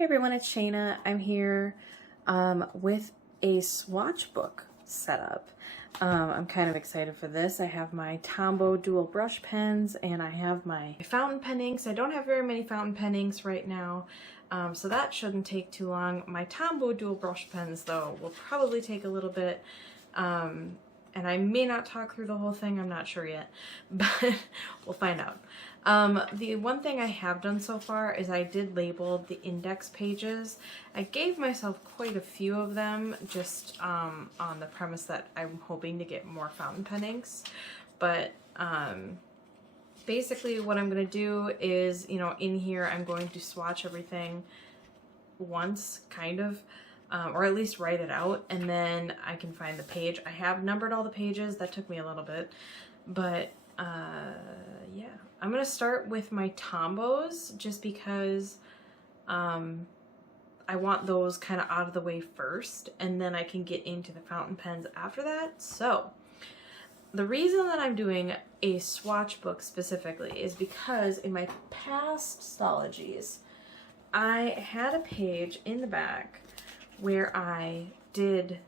Hey everyone, it's Shayna. I'm here with a swatch book setup. I'm kind of excited for this. I have my Tombow dual brush pens and I have my fountain pen inks. I don't have very many fountain pen inks right now, so that shouldn't take too long. My Tombow dual brush pens though will probably take a little bit, and I may not talk through the whole thing, I'm not sure yet, but we'll find out. The one thing I have done so far is I did label the index pages. I gave myself quite a few of them just on the premise that I'm hoping to get more fountain pen inks. But basically what I'm going to do is, you know, in here I'm going to swatch everything once, kind of. Or at least write it out, and then I can find the page. I have numbered all the pages. That took me a little bit, but yeah. I'm gonna start with my Tombows just because I want those kind of out of the way first, and then I can get into the fountain pens after that. So the reason that I'm doing a swatch book specifically is because in my past Stalogies, I had a page in the back where I did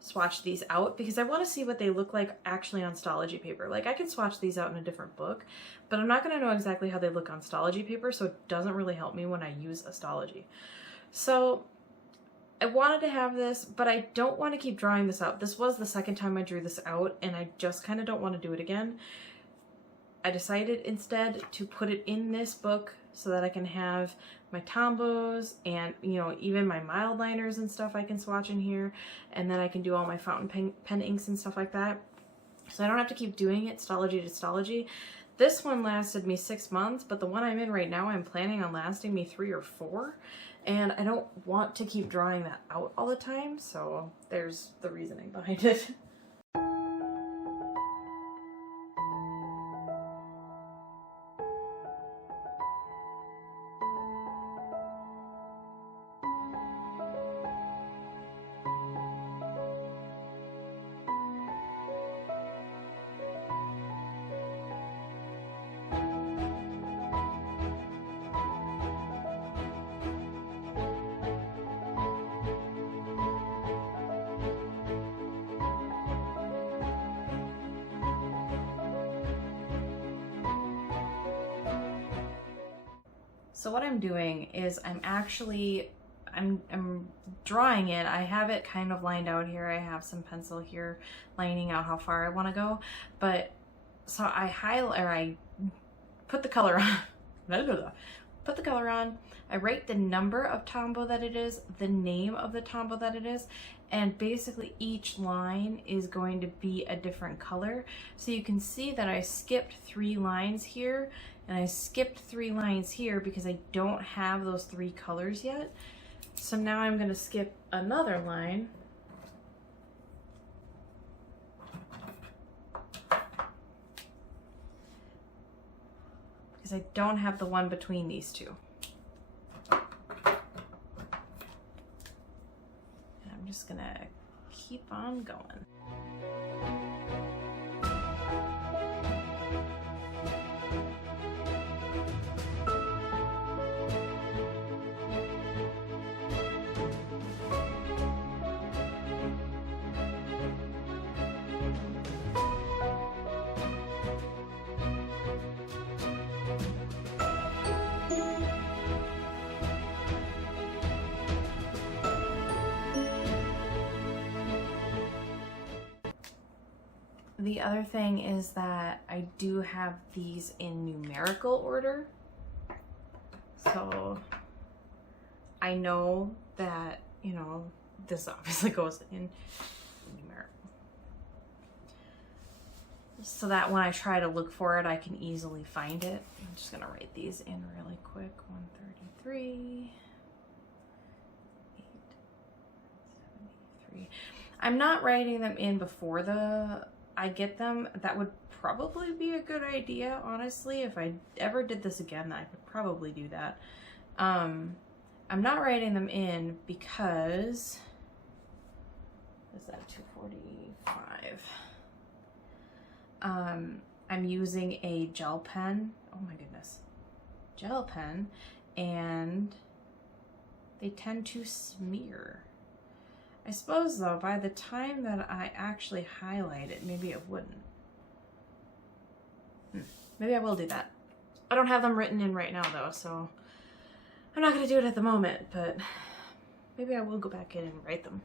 swatch these out because I want to see what they look like actually on Stalogy paper. Like I can swatch these out in a different book, but I'm not going to know exactly how they look on Stalogy paper, so it doesn't really help me when I use a Stalogy. So I wanted to have this, but I don't want to keep drawing this out. This was the second time I drew this out, and I just kind of don't want to do it again. I decided instead to put it in this book so that I can have my Tombows and, you know, even my Mildliners and stuff I can swatch in here, and then I can do all my fountain pen inks and stuff like that. So I don't have to keep doing it Stalogy to Stalogy. This one lasted me 6 months, but the one I'm in right now I'm planning on lasting me 3 or 4, and I don't want to keep drawing that out all the time, so there's the reasoning behind it. So what I'm doing is I'm drawing it. I have it kind of lined out here. I have some pencil here lining out how far I want to go. But so I put the color on. Put the color on. I write the number of Tombow that it is, the name of the Tombow that it is, and basically each line is going to be a different color. So you can see that I skipped 3 lines here, and I skipped 3 lines here because I don't have those 3 colors yet. So now I'm going to skip another line. Because I don't have the one between these two. And I'm just going to keep on going. The other thing is that I do have these in numerical order. So I know that, you know, this obviously goes in numerical. So that when I try to look for it, I can easily find it. I'm just gonna write these in really quick. 133, 873. I'm not writing them in before I get them. That would probably be a good idea, honestly. If I ever did this again, I could probably do that. I'm not writing them in because, is that 245? I'm using a gel pen. Oh my goodness. Gel pen, and they tend to smear. I suppose though, by the time that I actually highlight it, maybe it wouldn't. Maybe I will do that. I don't have them written in right now though, so I'm not gonna do it at the moment, but maybe I will go back in and write them.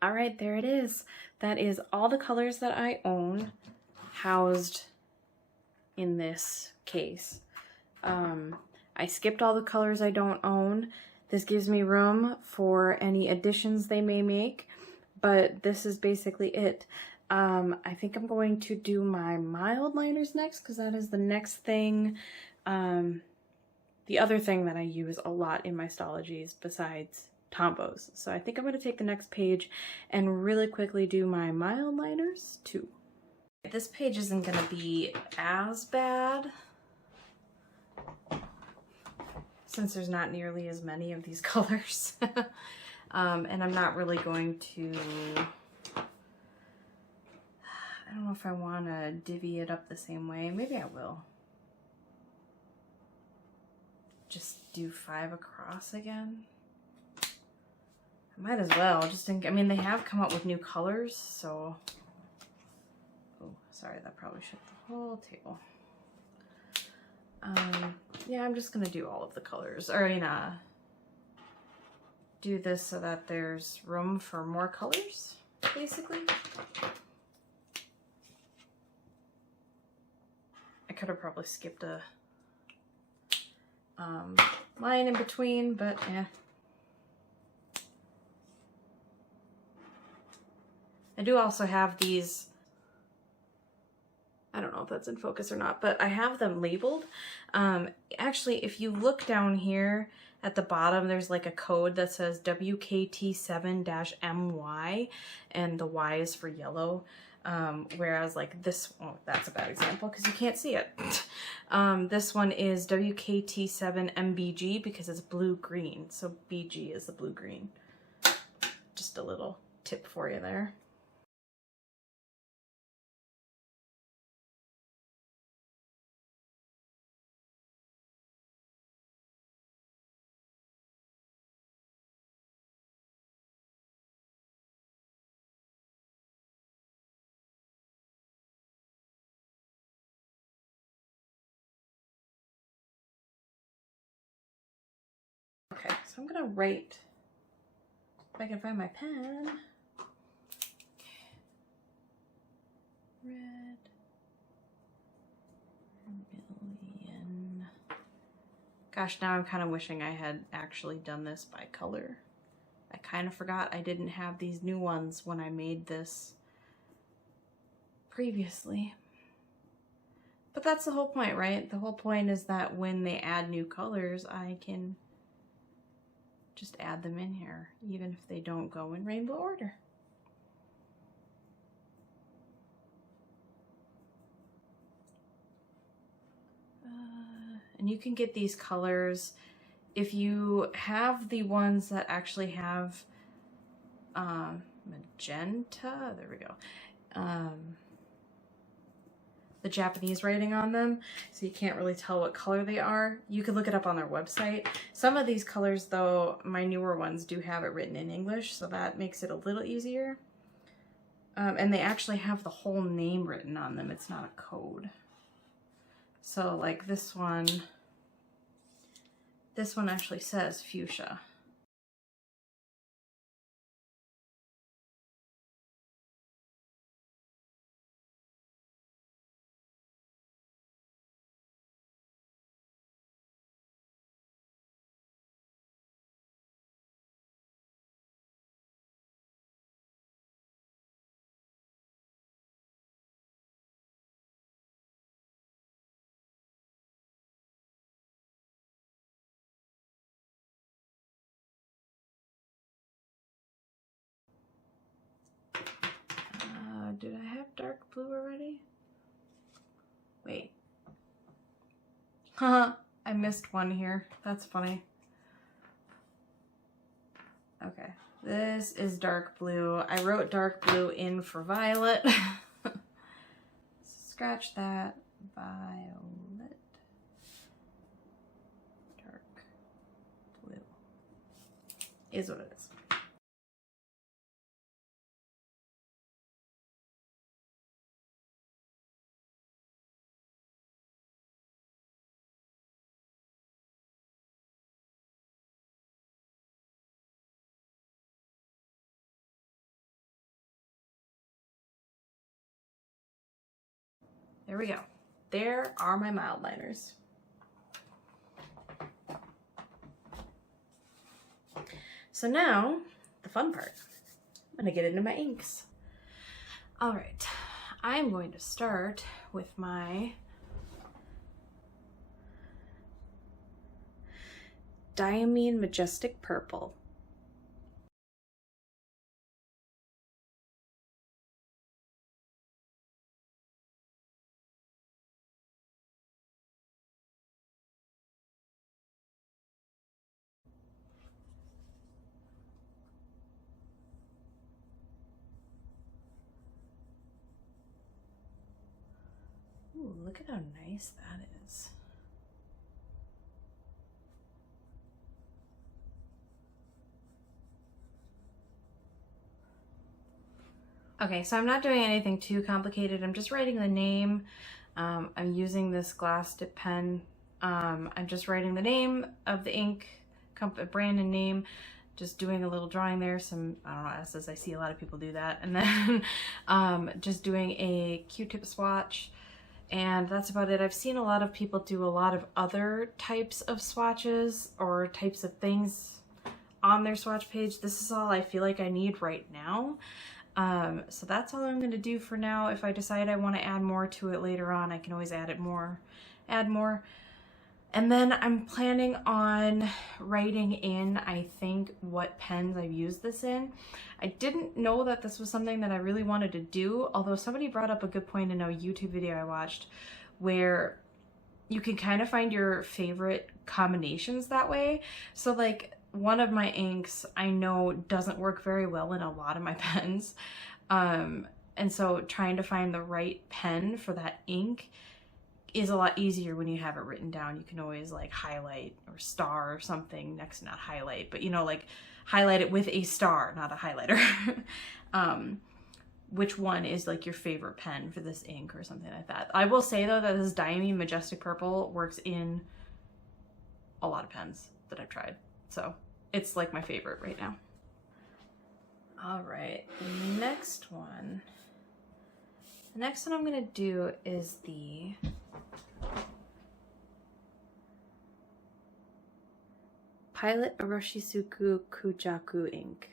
All right, there it is. That is all the colors that I own housed in this case. I skipped all the colors I don't own. This gives me room for any additions they may make, but this is basically it. I think I'm going to do my Mildliners next because that is the next thing. The other thing that I use a lot in my Stalogies besides Tombows. So I think I'm going to take the next page and really quickly do my Mildliners too. This page isn't going to be as bad since there's not nearly as many of these colors. And I'm not really going to, I don't know if I want to divvy it up the same way. Maybe I will. Just do 5 across again. I might as well, just in, I mean, they have come up with new colors, so. Oh, sorry, that probably shook the whole table. Yeah, I'm just gonna do all of the colors, or do this so that there's room for more colors, basically. I could have probably skipped a line in between, but yeah. I do also have these, I don't know if that's in focus or not, but I have them labeled. Actually, if you look down here at the bottom, there's like a code that says WKT7-MY, and the Y is for yellow. Whereas like this, oh, that's a bad example because you can't see it. This one is WKT7MBG because it's blue-green, so BG is the blue-green. Just a little tip for you there. Okay, so I'm gonna write, if I can find my pen. Red Vermilion. Gosh, now I'm kind of wishing I had actually done this by color. I kind of forgot I didn't have these new ones when I made this previously. But that's the whole point, right? The whole point is that when they add new colors, I can just add them in here, even if they don't go in rainbow order. And you can get these colors if you have the ones that actually have magenta, there we go, the Japanese writing on them, so you can't really tell what color they are. You could look it up on their website. Some of these colors, though, my newer ones do have it written in English, so that makes it a little easier. And they actually have the whole name written on them. It's not a code. So like this one actually says fuchsia. Did I have dark blue already? Wait. Haha, I missed one here. That's funny. Okay, this is dark blue. I wrote dark blue in for violet. Scratch that. Violet. Dark blue. Is what it is. there we go. There are my Mildliners. So now, the fun part. I'm gonna get into my inks. All right, I'm going to start with my Diamine Majestic Purple. Ooh, look at how nice that is. Okay, so I'm not doing anything too complicated. I'm just writing the name. I'm using this glass dip pen. I'm just writing the name of the ink, brand and name, just doing a little drawing there, some, I don't know, S's. I see a lot of people do that. And then just doing a Q-tip swatch. And that's about it. I've seen a lot of people do a lot of other types of swatches or types of things on their swatch page. This is all I feel like I need right now. So that's all I'm going to do for now. If I decide I want to add more to it later on, I can always add more. And then I'm planning on writing in, I think, what pens I've used this in. I didn't know that this was something that I really wanted to do, although somebody brought up a good point in a YouTube video I watched where you can kind of find your favorite combinations that way. So like one of my inks I know doesn't work very well in a lot of my pens. And so trying to find the right pen for that ink is a lot easier when you have it written down. You can always like highlight or star or something next to, not highlight, but you know, like highlight it with a star, not a highlighter. Which one is like your favorite pen for this ink or something like that. I will say though that this Diamine Majestic Purple works in a lot of pens that I've tried. So it's like my favorite right now. All right, the next one I'm gonna do is the Pilot Iroshizuku Ku-jaku ink.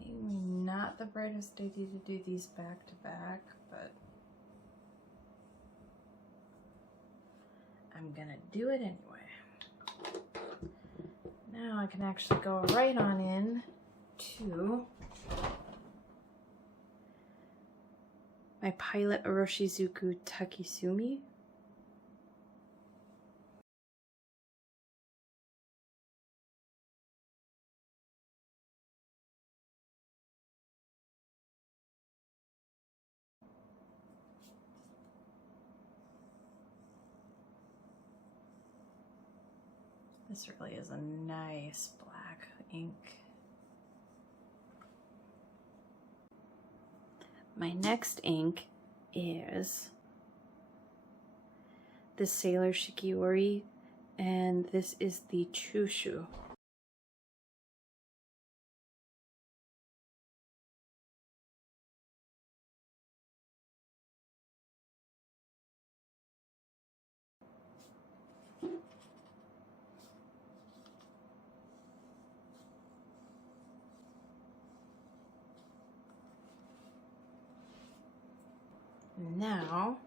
Maybe not the brightest idea to do these back to back, but I'm gonna do it anyway. Now I can actually go right on in to my Pilot Iroshizuku Take-sumi. This really is a nice black ink. My next ink is the Sailor Shikiori, and this is the Chushu. Now,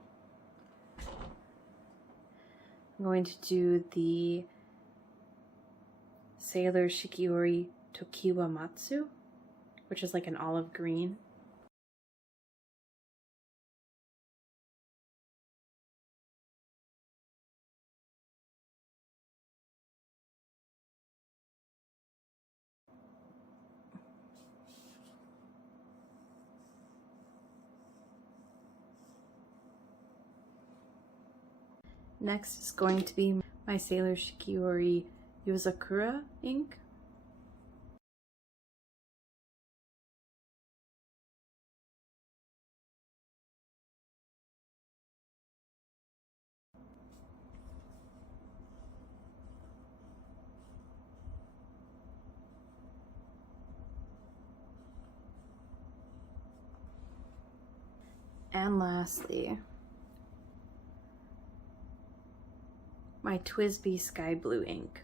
I'm going to do the Sailor Shikiori Tokiwa-matsu, which is like an olive green. Next is going to be my Sailor Shikiori Yozakura ink. And lastly, my TWSBI Sky Blue ink.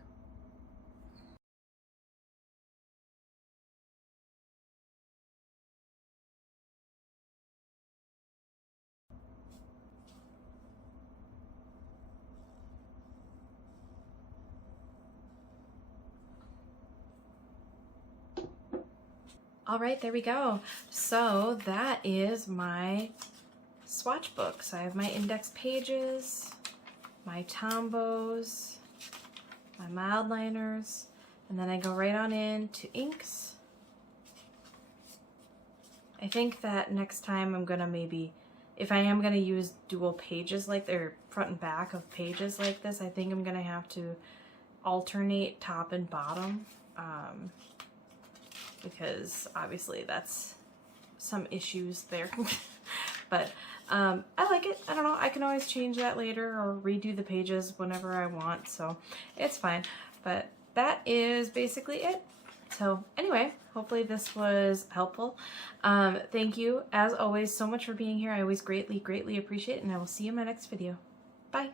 All right, there we go. So that is my swatch book. So I have my index pages, my Tombows, my Mildliners, and then I go right on into inks. I think that next time I'm gonna maybe, if I am gonna use dual pages like, or front and back of pages like this, I think I'm gonna have to alternate top and bottom. Because obviously that's some issues there. But I like it. I don't know. I can always change that later or redo the pages whenever I want. So it's fine. But that is basically it. So anyway, hopefully this was helpful. Thank you, as always, so much for being here. I always greatly, greatly appreciate it. And I will see you in my next video. Bye.